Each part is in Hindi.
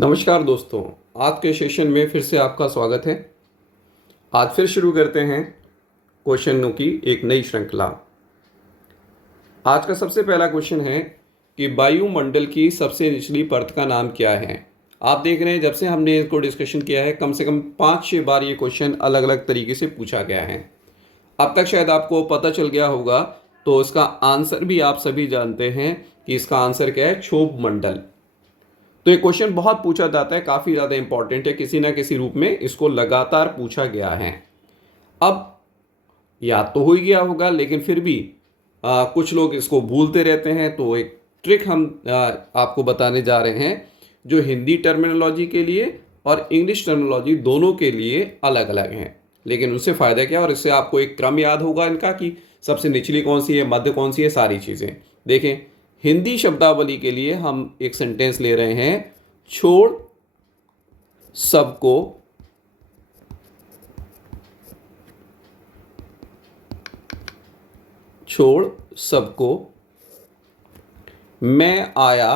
नमस्कार दोस्तों, आज के सेशन में फिर से आपका स्वागत है। आज फिर शुरू करते हैं क्वेश्चनों की एक नई श्रृंखला। आज का सबसे पहला क्वेश्चन है कि वायुमंडल की सबसे निचली परत का नाम क्या है। आप देख रहे हैं जब से हमने इसको डिस्कशन किया है कम से कम 5-6 बार ये क्वेश्चन अलग अलग तरीके से पूछा गया है। अब तक शायद आपको पता चल गया होगा, तो इसका आंसर भी आप सभी जानते हैं कि इसका आंसर क्या है, क्षोभ मंडल। तो ये क्वेश्चन बहुत पूछा जाता है, काफ़ी ज़्यादा इंपॉर्टेंट है, किसी ना किसी रूप में इसको लगातार पूछा गया है। अब याद तो हो ही गया होगा, लेकिन फिर भी कुछ लोग इसको भूलते रहते हैं, तो एक ट्रिक हम आपको बताने जा रहे हैं जो हिंदी टर्मिनोलॉजी के लिए और इंग्लिश टर्मिनोलॉजी दोनों के लिए अलग अलग हैं। लेकिन उससे फ़ायदा क्या, और इससे आपको एक क्रम याद होगा इनका कि सबसे निचली कौन सी है, मध्य कौन सी है, सारी चीज़ें। देखें, हिंदी शब्दावली के लिए हम एक सेंटेंस ले रहे हैं, छोड़ सबको छोड़ सबको मैं आया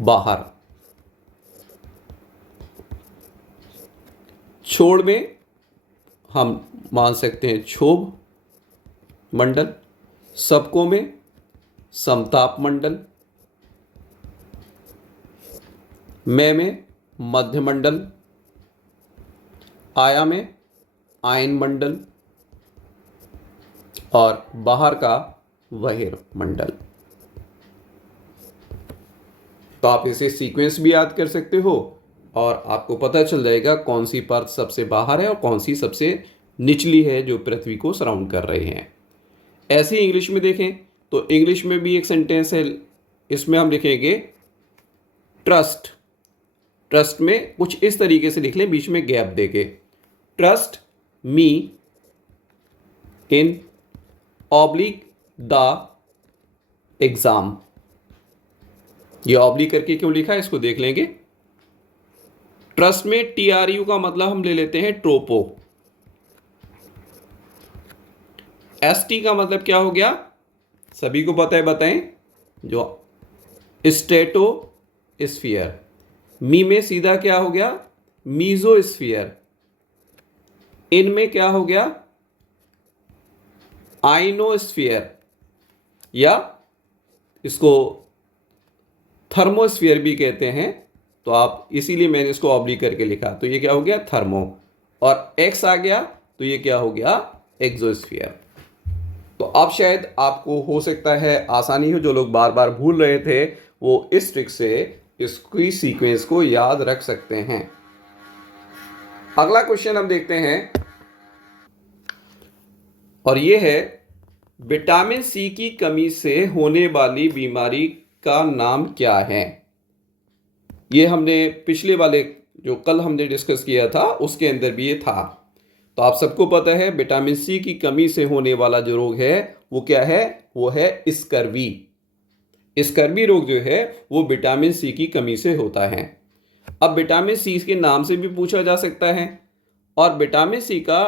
बाहर। छोड़ में हम मान सकते हैं क्षोभ मंडल, सबको में समताप मंडल, में मध्य मंडल, आया में आयन मंडल और बाहर का बहिर मंडल। तो आप इसे सीक्वेंस भी याद कर सकते हो और आपको पता चल जाएगा कौन सी परत सबसे बाहर है और कौन सी सबसे निचली है जो पृथ्वी को सराउंड कर रहे हैं। ऐसे ही इंग्लिश में देखें तो इंग्लिश में भी एक सेंटेंस है, इसमें हम लिखेंगे ट्रस्ट। ट्रस्ट में कुछ इस तरीके से लिख लें, बीच में गैप देके, trust me in oblique the exam. ये ऑब्लिक करके क्यों लिखा है इसको देख लेंगे। ट्रस्ट में TRU का मतलब हम ले लेते हैं ट्रोपो। ST का मतलब क्या हो गया, सभी को पता है, बताएं, जो स्ट्रेटो स्फीयर। मी में सीधा क्या हो गया, मीजोस्फीयर। इन में क्या हो गया, आइनोस्फीयर, या इसको थर्मोस्फीयर भी कहते हैं। तो आप इसीलिए मैंने इसको ऑब्लिक करके लिखा, तो ये क्या हो गया, थर्मो। और एक्स आ गया तो ये क्या हो गया, एक्सोस्फीयर। तो अब शायद आपको हो सकता है आसानी हो, जो लोग बार बार भूल रहे थे वो इस ट्रिक से इसकी सीक्वेंस को याद रख सकते हैं। अगला क्वेश्चन हम देखते हैं और ये है, विटामिन सी की कमी से होने वाली बीमारी का नाम क्या है। ये हमने पिछले वाले जो कल हमने डिस्कस किया था उसके अंदर भी ये था। तो आप सबको पता है विटामिन सी की कमी से होने वाला जो रोग है वो क्या है, वो है स्कर्वी। स्कर्वी रोग जो है वो विटामिन सी की कमी से होता है। अब विटामिन सी के नाम से भी पूछा जा सकता है, और विटामिन सी का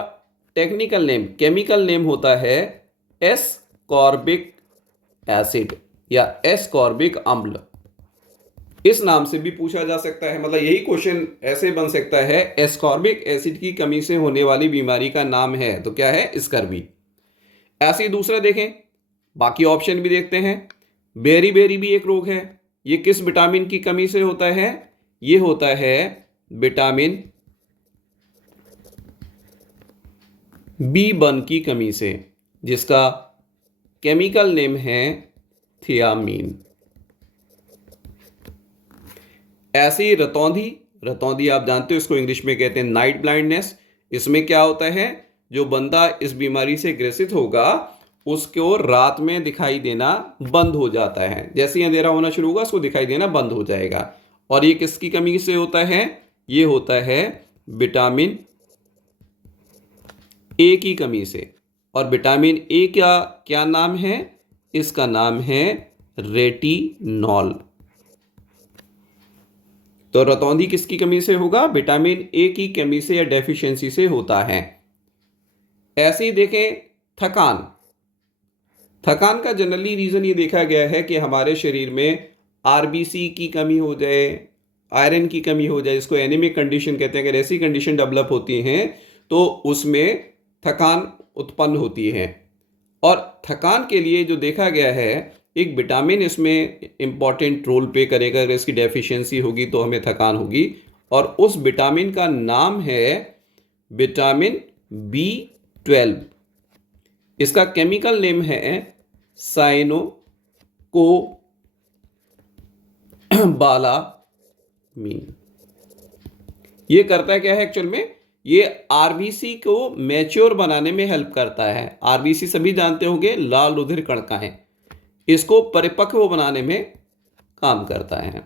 टेक्निकल नेम, केमिकल नेम होता है एस्कॉर्बिक एसिड या एस्कॉर्बिक अम्ल। इस नाम से भी पूछा जा सकता है। मतलब यही क्वेश्चन ऐसे बन सकता है, एस्कॉर्बिक एसिड की कमी से होने वाली बीमारी का नाम है तो क्या है, स्कर्वी। ऐसे ही दूसरा देखें, बाकी ऑप्शन भी देखते हैं। बेरी बेरी भी एक रोग है, ये किस विटामिन की कमी से होता है, ये होता है विटामिन B1 की कमी से, जिसका केमिकल नेम है थियामीन। ऐसे ही रतौंधी आप जानते हो, इसको इंग्लिश में कहते हैं नाइट ब्लाइंडनेस। इसमें क्या होता है, जो बंदा इस बीमारी से ग्रसित होगा उसको रात में दिखाई देना बंद हो जाता है। जैसे ही अंधेरा होना शुरू होगा उसको दिखाई देना बंद हो जाएगा। और ये किसकी कमी से होता है, ये होता है विटामिन ए की कमी से। और विटामिन ए का क्या नाम है, इसका नाम है रेटिनॉल। तो रतौंधी किसकी कमी से होगा, विटामिन ए की कमी से या डेफिशिएंसी से होता है। ऐसे ही देखें थकान का जनरली रीज़न ये देखा गया है कि हमारे शरीर में आरबीसी की कमी हो जाए, आयरन की कमी हो जाए, इसको एनीमिक कंडीशन कहते हैं, अगर ऐसी कंडीशन डेवलप होती हैं तो उसमें थकान उत्पन्न होती है। और थकान के लिए जो देखा गया है, एक विटामिन इसमें इम्पॉर्टेंट रोल प्ले करेगा। अगर इसकी डेफिशिएंसी होगी तो हमें थकान होगी, और उस विटामिन का नाम है विटामिन B12। इसका केमिकल नेम है साइनोकोबालामीन। ये करता है क्या है एक्चुअल में, ये आरबीसी को मैच्योर बनाने में हेल्प करता है। आरबीसी सभी जानते होंगे लाल रुधिर कणिकाएं, इसको परिपक्व बनाने में काम करता है।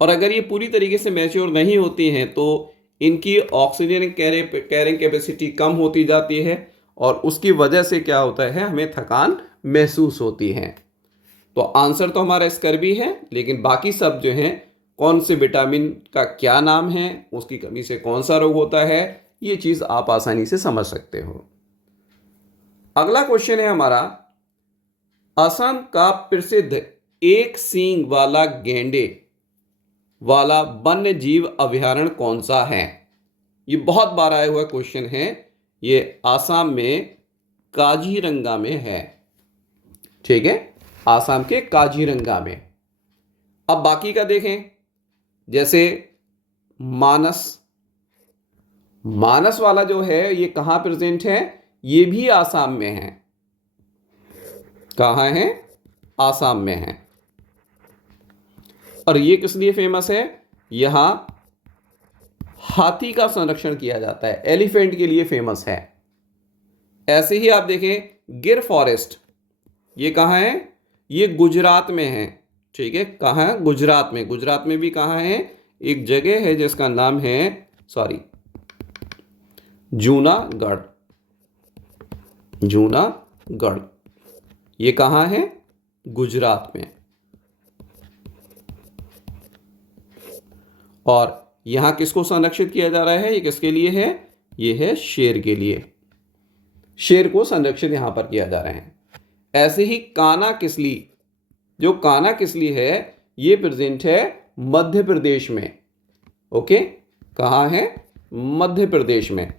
और अगर ये पूरी तरीके से मैच्योर नहीं होती हैं तो इनकी ऑक्सीजन कैरिंग कैपेसिटी कम होती जाती है, और उसकी वजह से क्या होता है, हमें थकान महसूस होती है। तो आंसर तो हमारा स्कर्वी है, लेकिन बाकी सब जो हैं, कौन से विटामिन का क्या नाम है, उसकी कमी से कौन सा रोग होता है, ये चीज़ आप आसानी से समझ सकते हो। अगला क्वेश्चन है हमारा, असम का प्रसिद्ध एक सींग वाला गेंडे वाला वन्य जीव अभयारण्य कौन सा है? ये बहुत बार आया हुआ क्वेश्चन है। ये आसाम में काजीरंगा में है। ठीक है, आसाम के काजीरंगा में। अब बाकी का देखें, जैसे मानस वाला जो है ये कहाँ प्रेजेंट है, ये भी आसाम में है। कहाँ है? आसाम में है। और ये किस लिए फेमस है? यहां हाथी का संरक्षण किया जाता है, एलिफेंट के लिए फेमस है। ऐसे ही आप देखें गिर फॉरेस्ट, ये कहाँ है? ये गुजरात में है। ठीक है, कहाँ है? गुजरात में। गुजरात में भी कहाँ है? एक जगह है जिसका नाम है जूनागढ़। जूनागढ़ ये कहाँ है? गुजरात में। और यहां किसको संरक्षित किया जा रहा है? ये किसके लिए है? ये है शेर के लिए। शेर को संरक्षित यहां पर किया जा रहा है। ऐसे ही काना किसली, जो काना किसली है ये प्रेजेंट है मध्य प्रदेश में। ओके, कहाँ है? मध्य प्रदेश में,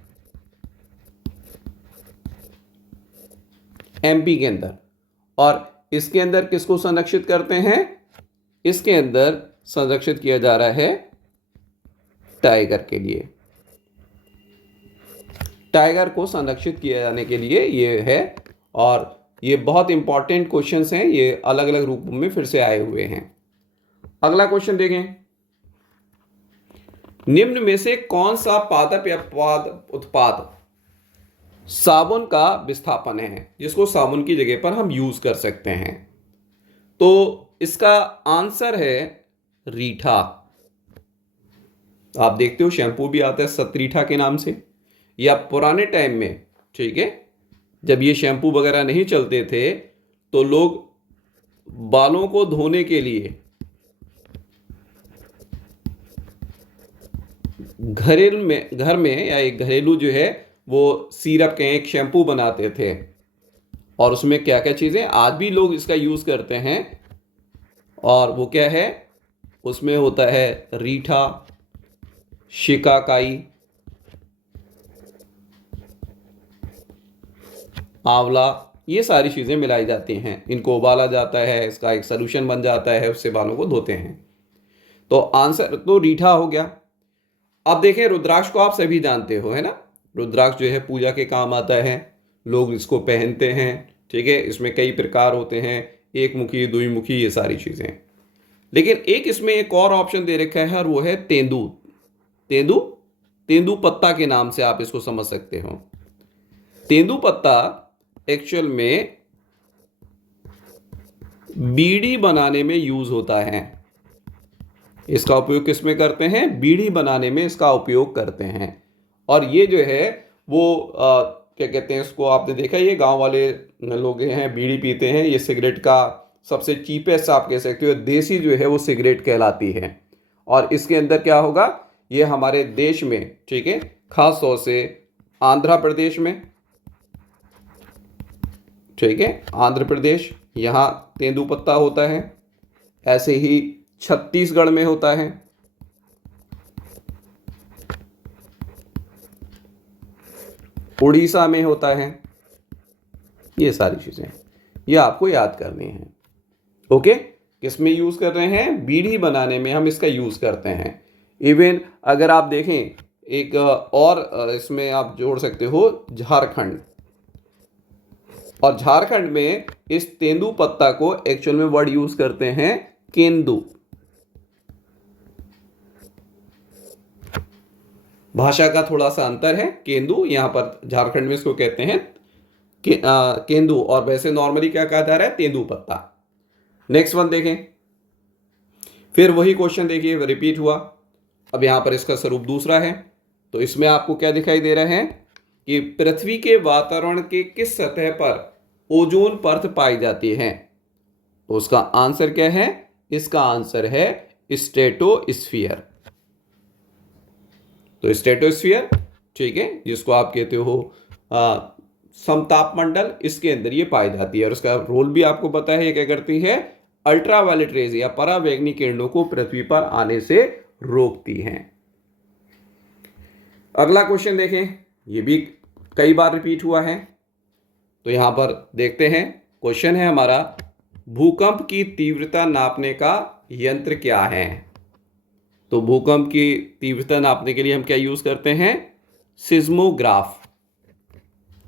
MP के अंदर। और इसके अंदर किसको संरक्षित करते हैं? इसके अंदर संरक्षित किया जा रहा है टाइगर के लिए। टाइगर को संरक्षित किए जाने के लिए ये है। और ये बहुत इंपॉर्टेंट क्वेश्चंस हैं, ये अलग अलग रूपों में फिर से आए हुए हैं। अगला क्वेश्चन देखें, निम्न में से कौन सा पादप या उत्पाद साबुन का विस्थापन है, जिसको साबुन की जगह पर हम यूज कर सकते हैं? तो इसका आंसर है रीठा। आप देखते हो शैम्पू भी आता है सतरीठा के नाम से। या पुराने टाइम में, ठीक है, जब ये शैम्पू वगैरह नहीं चलते थे तो लोग बालों को धोने के लिए घर में या एक घरेलू जो है वो सिरप के एक शैम्पू बनाते थे। और उसमें क्या क्या चीज़ें आज भी लोग इसका यूज़ करते हैं, और वो क्या है? उसमें होता है रीठा, शिकाकाई, आंवला, ये सारी चीज़ें मिलाई जाती हैं। इनको उबाला जाता है, इसका एक सलूशन बन जाता है, उससे बालों को धोते हैं। तो आंसर तो रीठा हो गया। अब देखें, रुद्राक्ष को आप सभी जानते हो, है ना? रुद्राक्ष जो है पूजा के काम आता है, लोग इसको पहनते हैं। ठीक है, इसमें कई प्रकार होते हैं, एक मुखी, द्विमुखी, ये सारी चीज़ें। लेकिन एक इसमें एक और ऑप्शन दे रखा है, और वो है तेंदू। तेंदू, तेंदू पत्ता के नाम से आप इसको समझ सकते हो। तेंदू पत्ता एक्चुअल में बीड़ी बनाने में यूज होता है। इसका उपयोग किस में करते हैं? बीड़ी बनाने में इसका उपयोग करते हैं। और ये जो है वो क्या कहते हैं इसको, आपने देखा, ये गांव वाले लोग हैं बीड़ी पीते हैं। ये सिगरेट का सबसे चीपेस्ट आप कह सकते हो, देसी जो है वो सिगरेट कहलाती है। और इसके अंदर क्या होगा, ये हमारे देश में, ठीक है, खास तौर से आंध्र प्रदेश में, ठीक है, आंध्र प्रदेश, यहाँ तेंदू पत्ता होता है। ऐसे ही छत्तीसगढ़ में होता है, उड़ीसा में होता है। ये सारी चीजें ये आपको याद करनी है। ओके, किसमें यूज कर रहे हैं? बीड़ी बनाने में हम इसका यूज करते हैं। इवन अगर आप देखें एक और इसमें आप जोड़ सकते हो झारखंड, और झारखंड में इस तेंदू पत्ता को एक्चुअल में वर्ड यूज करते हैं केंदू। भाषा का थोड़ा सा अंतर है। केंदू यहां पर झारखंड में इसको कहते हैं केंदू, और वैसे नॉर्मली क्या कहा जा रहा है? तेंदू पत्ता। नेक्स्ट वन देखें, फिर वही क्वेश्चन देखिए रिपीट हुआ। अब यहां पर इसका स्वरूप दूसरा है। तो इसमें आपको क्या दिखाई दे रहा है कि पृथ्वी के वातावरण के किस सतह पर ओजोन परत पाई जाती है? तो उसका आंसर क्या है? इसका आंसर है स्ट्रेटोस्फीयर। तो स्ट्रेटोस्फीयर, ठीक है, जिसको आप कहते हो समतापमंडल, इसके अंदर ये पाई जाती है। और इसका रोल भी आपको पता है, ये क्या करती है? अल्ट्रावायलेट रेज या पराबैंगनी किरणों को पृथ्वी पर आने से रोकती हैं। अगला क्वेश्चन देखें, ये भी कई बार रिपीट हुआ है। तो यहां पर देखते हैं, क्वेश्चन है हमारा, भूकंप की तीव्रता नापने का यंत्र क्या है? तो भूकंप की तीव्रता नापने के लिए हम क्या यूज करते हैं? सिस्मोग्राफ,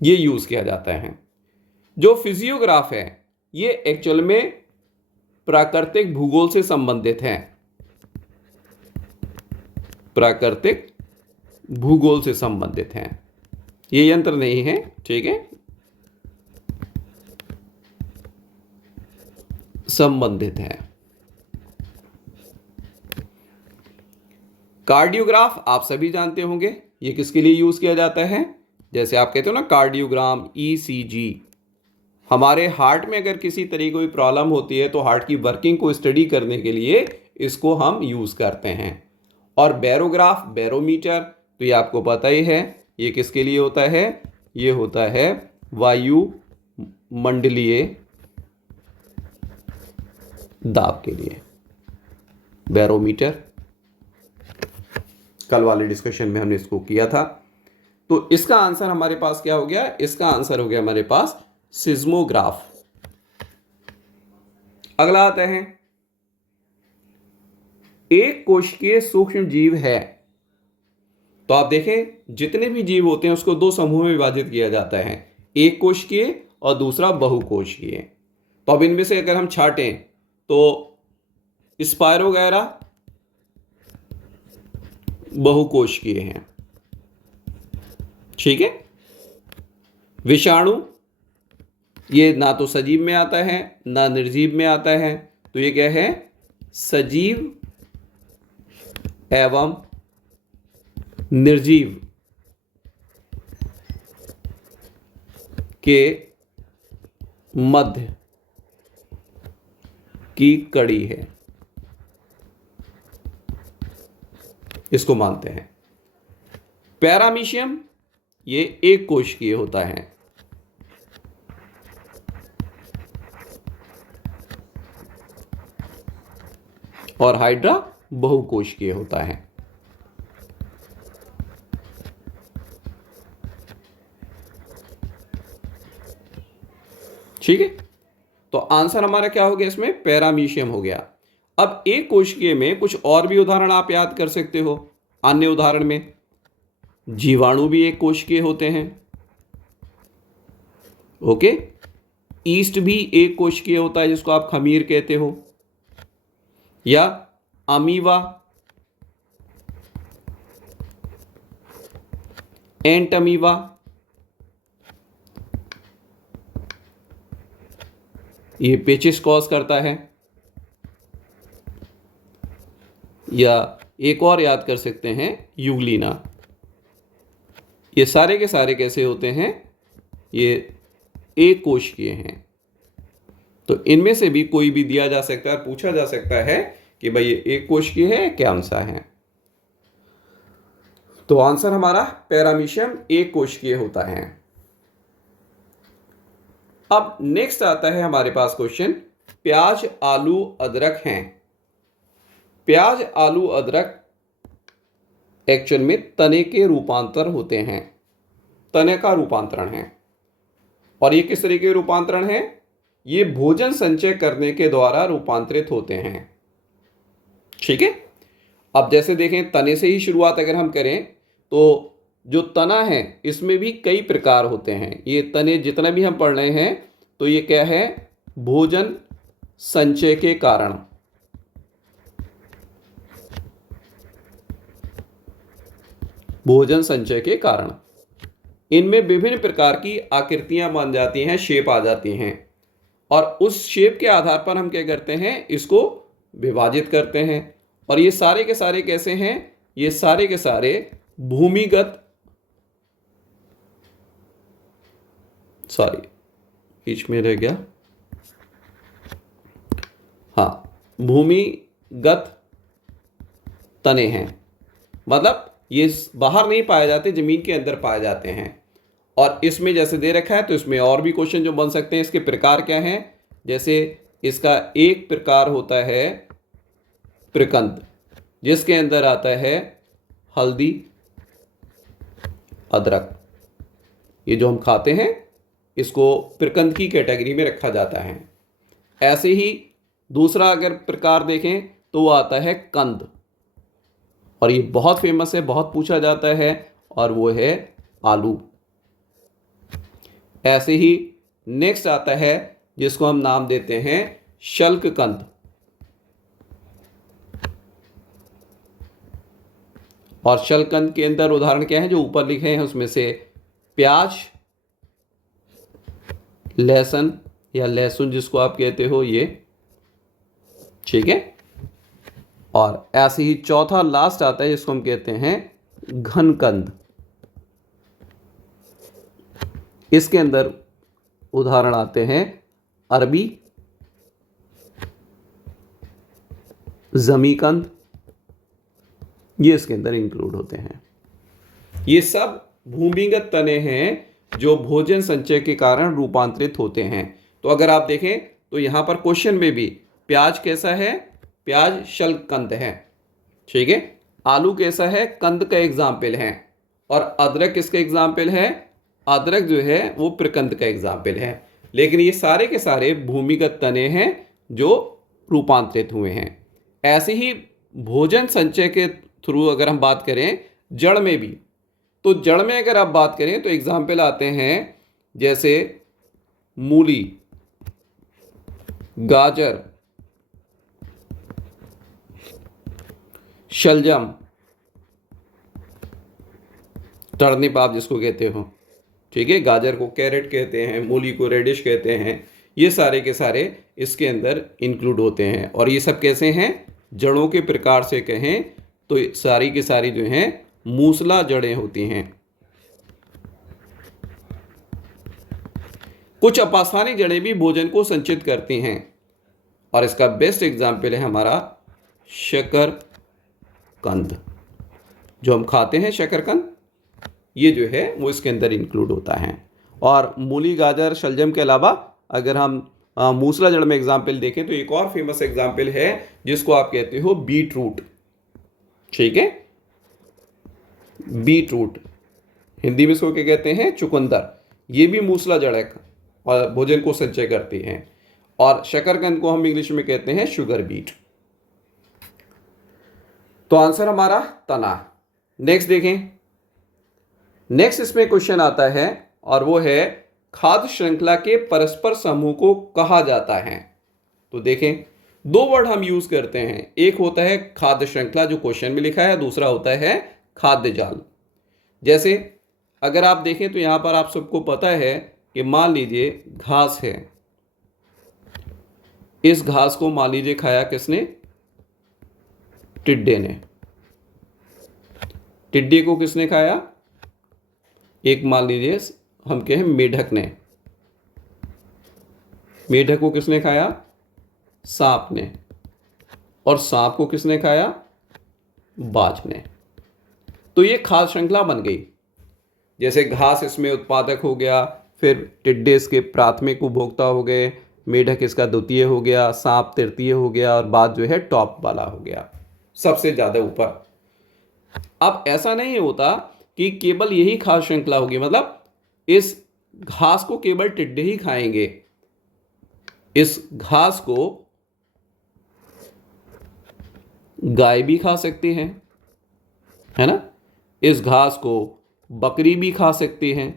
ये यूज किया जाता है। जो फिजियोग्राफ है ये एक्चुअल में प्राकृतिक भूगोल से संबंधित है, प्राकृतिक भूगोल से संबंधित है, ये यंत्र नहीं है, ठीक है, संबंधित है। कार्डियोग्राफ आप सभी जानते होंगे, ये किसके लिए यूज किया जाता है? जैसे आप कहते हो ना कार्डियोग्राम, ईसीजी। हमारे हार्ट में अगर किसी तरीके की कोई प्रॉब्लम होती है तो हार्ट की वर्किंग को स्टडी करने के लिए इसको हम यूज करते हैं। और बैरोग्राफ, बैरोमीटर, तो ये आपको पता ही है, ये किसके लिए होता है? ये होता है वायुमंडलीय दाब के लिए, बैरोमीटर। कल वाले डिस्कशन में हमने इसको किया था। तो इसका आंसर हमारे पास क्या हो गया? इसका आंसर हो गया हमारे पास सिस्मोग्राफ। अगला आता है, एक कोशिकीय सूक्ष्म जीव है। तो आप देखें जितने भी जीव होते हैं उसको दो समूह में विभाजित किया जाता है, एक कोशिकीय और दूसरा बहुकोशिकीय। तो अब इनमें से अगर हम छांटें तो स्पायरोगैरा बहुकोशिकीय हैं, ठीक है। विषाणु ये ना तो सजीव में आता है ना निर्जीव में आता है, तो ये क्या है? सजीव एवं निर्जीव के मध्य की कड़ी है, इसको मानते हैं। पैरामीशियम ये एक कोशिकीय होता है, और हाइड्रा बहुकोशिकीय होता है। ठीक है, तो आंसर हमारा क्या हो गया? इसमें पैरामीशियम हो गया। अब एक कोशिकीय में कुछ और भी उदाहरण आप याद कर सकते हो। अन्य उदाहरण में जीवाणु भी एक कोशिकीय होते हैं, ओके। ईस्ट भी एक कोशिकीय होता है जिसको आप खमीर कहते हो, या अमीवा, एंटमीवा, ये पेचिस कॉज करता है। या एक और याद कर सकते हैं, यूग्लिना। ये सारे के सारे कैसे होते हैं? ये एक कोशिकीय हैं। तो इनमें से भी कोई भी दिया जा सकता है, पूछा जा सकता है कि भाई ये एक कोशिकीय है क्या सा है। तो आंसर हमारा पैरामीशियम एक कोशिकीय होता है। अब नेक्स्ट आता है हमारे पास क्वेश्चन, प्याज, आलू, अदरक हैं, प्याज, आलू, अदरक एक्चुअल में तने के रूपांतर होते हैं, तने का रूपांतरण है। और ये किस तरीके के रूपांतरण है? ये भोजन संचय करने के द्वारा रूपांतरित होते हैं। ठीक है। अब जैसे देखें, तने से ही शुरुआत अगर हम करें तो जो तना है इसमें भी कई प्रकार होते हैं। ये तने जितना भी हम पढ़ रहे हैं तो ये क्या है? भोजन संचय के कारण। भोजन संचय के कारण इनमें विभिन्न प्रकार की आकृतियां बन जाती हैं, शेप आ जाती हैं, और उस शेप के आधार पर हम क्या करते हैं? इसको विभाजित करते हैं। और ये सारे के सारे कैसे हैं? ये सारे के सारे भूमिगत, सॉरी बीच में रह गया, हाँ, भूमिगत तने हैं। मतलब ये बाहर नहीं पाए जाते, जमीन के अंदर पाए जाते हैं। और इसमें जैसे दे रखा है तो इसमें और भी क्वेश्चन जो बन सकते हैं। इसके प्रकार क्या हैं? जैसे इसका एक प्रकार होता है प्रकंद, जिसके अंदर आता है हल्दी, अदरक। ये जो हम खाते हैं इसको प्रकंद की कैटेगरी में रखा जाता है। ऐसे ही दूसरा अगर प्रकार देखें तो वो आता है कंद, और ये बहुत फेमस है, बहुत पूछा जाता है, और वो है आलू। ऐसे ही नेक्स्ट आता है जिसको हम नाम देते हैं शल्ककंद, और शल्ककंद के अंदर उदाहरण क्या है जो ऊपर लिखे हैं उसमें से प्याज, लहसुन या लहसुन जिसको आप कहते हो, ये ठीक है। और ऐसे ही चौथा लास्ट आता है जिसको हम कहते हैं घनकंद। इसके अंदर उदाहरण आते हैं अरबी, जमीकंद, ये इसके अंदर इंक्लूड होते हैं। ये सब भूमिगत तने हैं जो भोजन संचय के कारण रूपांतरित होते हैं। तो अगर आप देखें तो यहां पर क्वेश्चन में भी प्याज कैसा है? प्याज शल्ककंद है, ठीक है। आलू कैसा है? कंद का एग्जाम्पल है। और अदरक किसका एग्जाम्पल है? अदरक जो है वो प्रकंद का एग्जाम्पल है। लेकिन ये सारे के सारे भूमिगत तने हैं जो रूपांतरित हुए हैं। ऐसे ही भोजन संचय के थ्रू अगर हम बात करें जड़ में भी, तो जड़ में अगर आप बात करें तो एग्जाम्पल आते हैं जैसे मूली, गाजर, शलजम, टर्निप आप जिसको कहते हो, ठीक है। गाजर को कैरेट कहते हैं, मूली को रेडिश कहते हैं। ये सारे के सारे इसके अंदर इंक्लूड होते हैं। और ये सब कैसे हैं? जड़ों के प्रकार से कहें तो सारी की सारी जो हैं मूसला जड़ें होती हैं। कुछ अपास्थानिक जड़ें भी भोजन को संचित करती हैं, और इसका बेस्ट एग्जाम्पल है हमारा शकरकंद। जो हम खाते हैं शकरकंद, ये जो है वो इसके अंदर इंक्लूड होता है। और मूली, गाजर, शलजम के अलावा अगर हम मूसला जड़ में एग्जाम्पल देखें तो एक और फेमस एग्जाम्पल है जिसको आप कहते हो बीट रूट, ठीक है। बीट रूट, हिंदी में इसको क्या कहते हैं? चुकंदर। ये भी मूसला जड़ है और भोजन को संचय करती हैं। और शकरकंद को हम इंग्लिश में कहते हैं शुगर बीट। तो आंसर हमारा तना। नेक्स्ट देखें। नेक्स्ट इसमें क्वेश्चन आता है और वो है खाद्य श्रृंखला के परस्पर समूह को कहा जाता है। तो देखें, दो वर्ड हम यूज करते हैं। एक होता है खाद्य श्रृंखला जो क्वेश्चन में लिखा है, दूसरा होता है खाद्य जाल। जैसे अगर आप देखें तो यहां पर आप सबको पता है कि मान लीजिए घास है। इस घास को मान लीजिए खाया किसने? टिड्डे ने। टिड्डे को किसने खाया? एक मान लीजिए हम कहें मेढक ने। मेढक को किसने खाया? सांप ने। और सांप को किसने खाया? बाज ने। तो ये खाद्य श्रृंखला बन गई। जैसे घास इसमें उत्पादक हो गया, फिर टिड्डे इसके प्राथमिक उपभोक्ता हो गए, मेढक इसका द्वितीय हो गया, सांप तृतीय हो गया, और बाज जो है टॉप वाला हो गया। सबसे ज़्यादा ऊपर। अब ऐसा नहीं होता कि केवल यही खाद्य श्रृंखला होगी, मतलब इस घास को केवल टिड्डे ही खाएंगे। इस घास को गाय भी खा सकती है ना। इस घास को बकरी भी खा सकती है।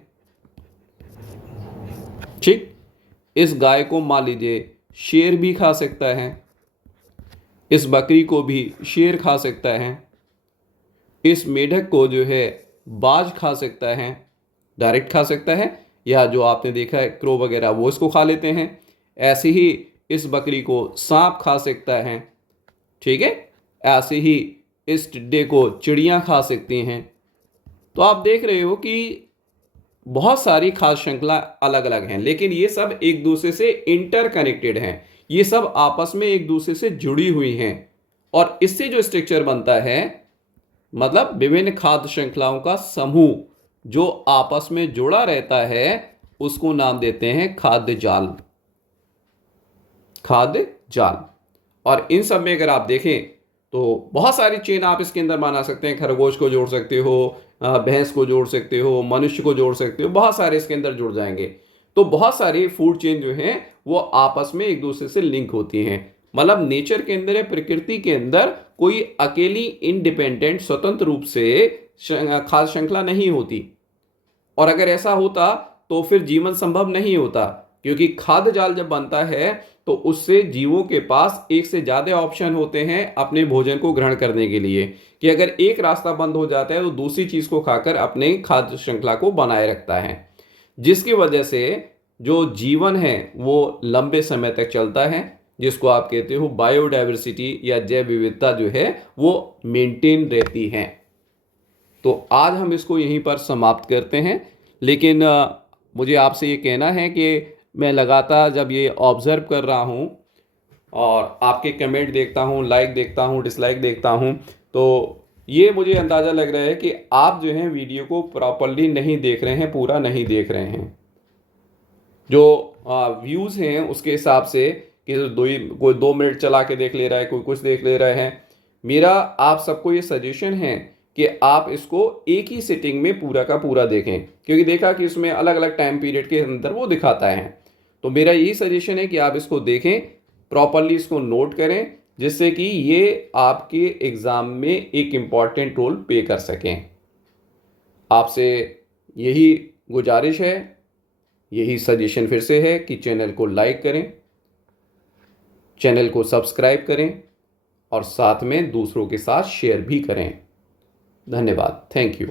ठीक, इस गाय को मान लीजिए शेर भी खा सकता है, इस बकरी को भी शेर खा सकता है, इस मेढक को जो है बाज खा सकता है, डायरेक्ट खा सकता है, या जो आपने देखा है क्रो वगैरह वो इसको खा लेते हैं। ऐसे ही इस बकरी को सांप खा सकता है, ठीक है। ऐसे ही इस टिड्डे को चिड़ियाँ खा सकती हैं। तो आप देख रहे हो कि बहुत सारी खाद्य श्रृंखला अलग अलग हैं, लेकिन ये सब एक दूसरे से इंटरकनेक्टेड हैं। ये सब आपस में एक दूसरे से जुड़ी हुई हैं, और इससे जो स्ट्रक्चर बनता है, मतलब विभिन्न खाद्य श्रृंखलाओं का समूह जो आपस में जुड़ा रहता है, उसको नाम देते हैं खाद्य जाल। खाद्य जाल। और इन सब में अगर आप देखें तो बहुत सारी चेन आप इसके अंदर बना सकते हैं। खरगोश को जोड़ सकते हो, भैंस को जोड़ सकते हो, मनुष्य को जोड़ सकते हो, बहुत सारे इसके अंदर जुड़ जाएंगे। तो बहुत सारी फूड चेन जो हैं वो आपस में एक दूसरे से लिंक होती हैं। मतलब नेचर के अंदर या प्रकृति के अंदर कोई अकेली इंडिपेंडेंट स्वतंत्र रूप से खाद्य श्रृंखला नहीं होती, और अगर ऐसा होता तो फिर जीवन संभव नहीं होता, क्योंकि खाद्य जाल जब बनता है तो उससे जीवों के पास एक से ज़्यादा ऑप्शन होते हैं अपने भोजन को ग्रहण करने के लिए, कि अगर एक रास्ता बंद हो जाता है तो दूसरी चीज़ को खाकर अपने खाद्य श्रृंखला को बनाए रखता है, जिसकी वजह से जो जीवन है वो लंबे समय तक चलता है, जिसको आप कहते हो बायोडाइवर्सिटी या जैव विविधता जो है वो मेंटेन रहती है। तो आज हम इसको यहीं पर समाप्त करते हैं, लेकिन मुझे आपसे ये कहना है कि मैं लगातार जब ये ऑब्ज़र्व कर रहा हूँ और आपके कमेंट देखता हूँ, लाइक देखता हूँ, डिसलाइक देखता हूँ, तो ये मुझे अंदाज़ा लग रहा है कि आप जो हैं वीडियो को प्रॉपरली नहीं देख रहे हैं, पूरा नहीं देख रहे हैं। जो व्यूज़ हैं उसके हिसाब से कि कोई 2 मिनट चला के देख ले रहा है, कोई कुछ देख ले रहे हैं। मेरा आप सबको ये सजेशन है कि आप इसको एक ही सिटिंग में पूरा का पूरा देखें, क्योंकि देखा कि इसमें अलग अलग टाइम पीरियड के अंदर वो दिखाता है। तो मेरा यही सजेशन है कि आप इसको देखें, प्रॉपरली इसको नोट करें, जिससे कि ये आपके एग्ज़ाम में एक इम्पॉर्टेंट रोल प्ले कर सकें। आपसे यही गुजारिश है, यही सजेशन फिर से है कि चैनल को लाइक करें, चैनल को सब्सक्राइब करें, और साथ में दूसरों के साथ शेयर भी करें। धन्यवाद। Thank you.